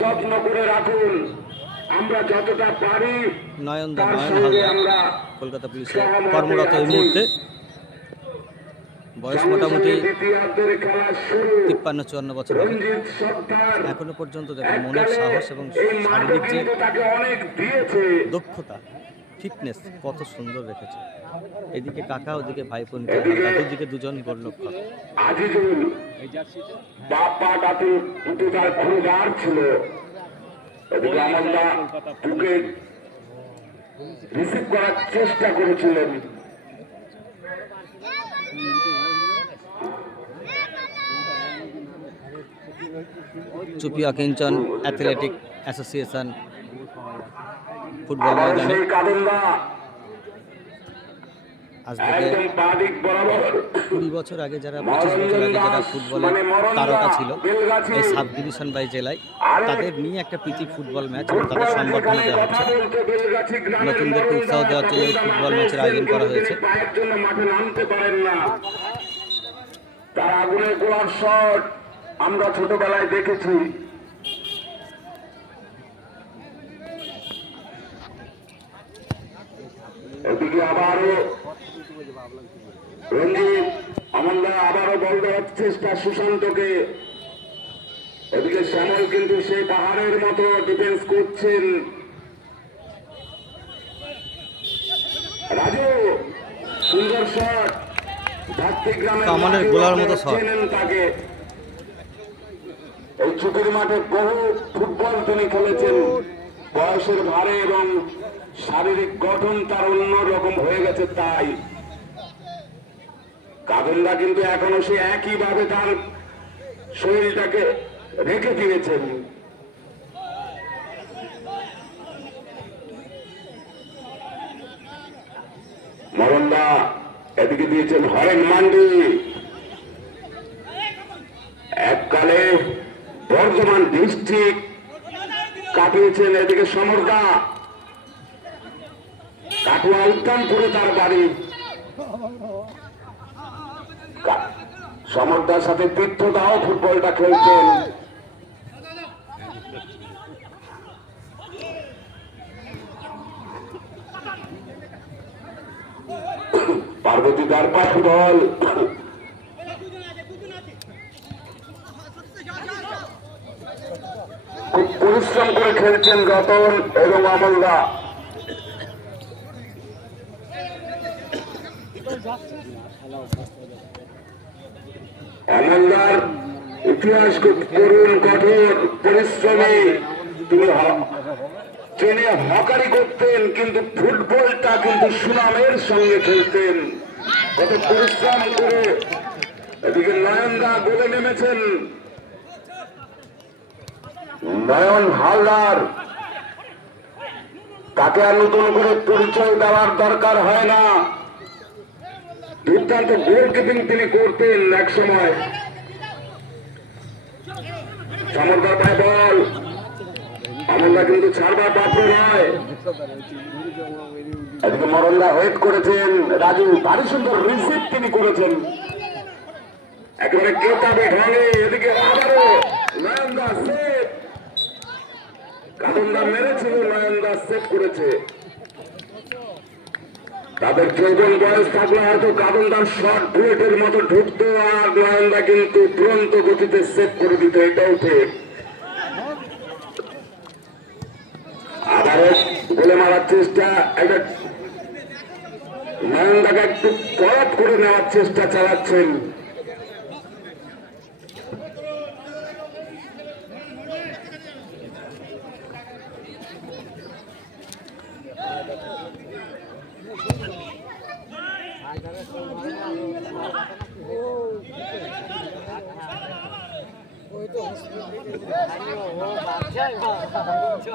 যত্ন করে রাখুন। আমরা যতটা পারি নয়ন তার হালদার সঙ্গে আমরা কলকাতা পুলিশে কর্মরত এই মুহূর্তে। বয়স মোটামুটি দ্বিতীয়ার্ধের খেলা শুরু। 53-54 বছর হবে। রঞ্জিত সর্দার এখনো পর্যন্ত দেখুন মনের সাহস এবং এই মাঠও শারীরিক যে কিন্তু তাকে অনেক দিয়েছে। দক্ষতা, ফিটনেস কত সুন্দর রেখেছে। এদিকে কাকা, ওদিকে ভাইপো নিচে এদিকে হালদার, দুদিকে দুজন গোলরক্ষক। আজিজুল বাপ পাটাতে দুটো তার খুঁড়ার ছিল। এদিকে আমলদা বুকে রিসিভ করার চেষ্টা করেছিলেন। চুপিয়া কিঞ্চন অ্যাথলেটিক অ্যাসোসিয়েশন ফুটবল ময়দানে আজ থেকে 20 বছর আগে যারা 25 বছর আগে যারা ফুটবলের তারকা ছিল এই সাব ডিভিশন বাই জেলায়, তাদের নিয়ে একটা প্রীতি ফুটবল ম্যাচ এবং তাদের সংবর্ধনা দেওয়া হচ্ছে। নতুনদেরকে উৎসাহ দেওয়ার জন্য এই ফুটবল ম্যাচের আয়োজন করা হয়েছে। তার আগুনের গোলার শট আমরা ছোটবেলায় দেখেছি। এদিকে আবারও রঞ্জিত আমলদা আবারও বল দেওয়ার চেষ্টা সুশান্তকে। এদিকে শ্যামল কিন্তু সেই পাহাড়ের মতো ডিফেন্স করছেন। রাজু সুন্দর শট, কামানের গোলার মতো শট। তাকে এই ছুটির মাঠে বহু ফুটবল তিনি খেলেছেন। বয়সের ভারে এবং শারীরিক গঠন তার অন্যরকম হয়ে গেছে। তাই কাদুন্দা কিন্তু এখনো সে একইভাবে তার শরীরটাকে রেখে দিয়েছেন। মরন্দা এদিকে দিয়েছেন হরেন মান্ডি। এককালে বর্ধমান ডিস্ট্রিক্ট কাটিয়েছেন। এদিকে সমরদা, কাটুয়া উদ্যানপুরে তার বাড়ি। সমরদার সাথে তীর্থদাও ফুটবলটা খেলছেন। পার্বতী দারপা ফুটবল খুব পরিশ্রম করে খেলছেন রতন এবং আমলদা। আমলদার ইতিহাস খুব করুণ, কঠোর, পরিশ্রমী। তিনি হকারি করতেন কিন্তু ফুটবলটা কিন্তু সুনামের সঙ্গে খেলতেন। কত পরিশ্রম করে। এদিকে নয়নদা গোলে নেমেছেন। নয়ন হালদার, তাকে আর নতুন করে পরিচয় দেওয়ার দরকার হয় না। দুর্দান্ত গোলকিপিং তিনি করতেন এক সময়। সমরদার পায় বল, আমলদা কিন্তু ছাড়বার পাত্র নয়। এদিকে মরন্দা হেড করেছেন। রাজু ভারী সুন্দর রিসিভ তিনি করেছেন, একেবারে কেতাবে ঢলে। এদিকে আবারও নয়নদা সেভ, কাদুন্দা মেরেছিল, নয়নদা সেভ করেছে। তাদের যৌবন বয়স থাকলে হয়তো কাদুন্দার শর্ট বুলেটের মতো ঢুকতো আর নয়নদা কিন্তু দুরন্ত গতিতে সেভ করে দিত, এটাও ঠিক। আবারও গোলে মারার চেষ্টা, একটা নয়নদাকে একটু পরাত করে নেওয়ার চেষ্টা চালাচ্ছেন। ওই তো এখন বলতে